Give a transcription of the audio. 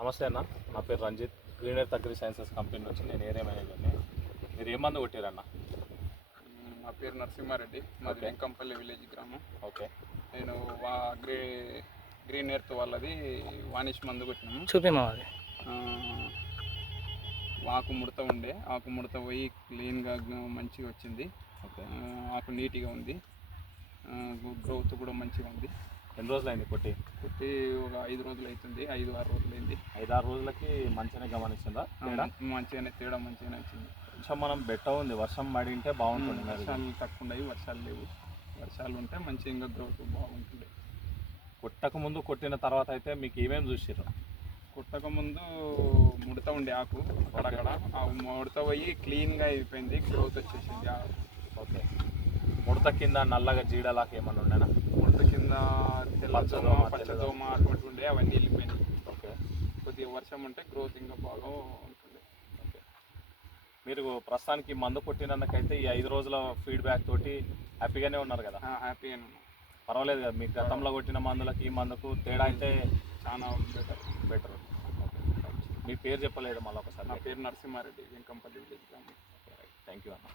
నమస్తే అన్న, నా పేరు Ranjith. Green earth agri sciences company నుంచి నేను ఏరియా మేనేజర్ని. మీరు ఏ మందు కొట్టారన్న? నా పేరు నరసింహారెడ్డి, మాది వెంకంపల్లి విలేజ్ గ్రామం. ఓకే. నేను గ్రీన్ ఎర్త్ వాళ్ళది వానిష్ మందు కొట్టినాము. చూపిమాది ఆకు ముడత ఉండే, ఆకు ముడత పోయి క్లీన్గా మంచిగా వచ్చింది. ఓకే. ఆకు నీట్గా ఉంది, గ్రోత్ కూడా మంచిగా ఉంది. ఎన్ని రోజులు అయింది కొట్టి? ఒక 5 రోజులు అవుతుంది, 5-6 రోజులు అయింది. 5-6 రోజులకి మంచిగానే గమనిస్తుందా? మంచిగానే వచ్చింది. కొంచెం మనం బెట్ట ఉంది, వర్షం పడింటే బాగుంటుంది. వర్షాలు తక్కువ ఉన్నాయి, వర్షాలు లేవు. వర్షాలు ఉంటే మంచిగా ఇంకా గ్రోత్ బాగుంటుంది. కొట్టక ముందు కొట్టిన తర్వాత అయితే మీకు ఏమేమి చూసారు? కొట్టక ముందు ముడత ఉండే ఆకు అక్కడక్కడ, ఆ ముడత పోయి క్లీన్గా అయిపోయింది, గ్రోత్ వచ్చేసింది. ఓకే. ముడత కింద నల్లగా జీడలాగా ఏమన్నా ఉండేనా? ముడత కింద తెల్లదోమ, పచ్చదోమ అటువంటి ఉండే, అవన్నీ వెళ్ళిపోయినాయి. ఓకే. కొద్దిగా వర్షం ఉంటే గ్రోత్ ఇంకా బాగా ఉంటుంది. ఓకే. మీరు ప్రస్తుతానికి మందు కొట్టినందుకైతే ఈ 5 రోజుల ఫీడ్బ్యాక్ తోటి హ్యాపీగానే ఉన్నారు కదా? హ్యాపీగానే ఉన్నాం. పర్వాలేదు కదా? మీకు గతంలో కొట్టిన మందులకి ఈ మందుకు తేడా అయితే చాలా బెటర్. మీ పేరు చెప్పలేదు మళ్ళీ ఒకసారి? నా పేరు నరసింహారెడ్డి, వెంకంపల్లి విలేజ్ గ్రామం. థ్యాంక్ యూ అన్న.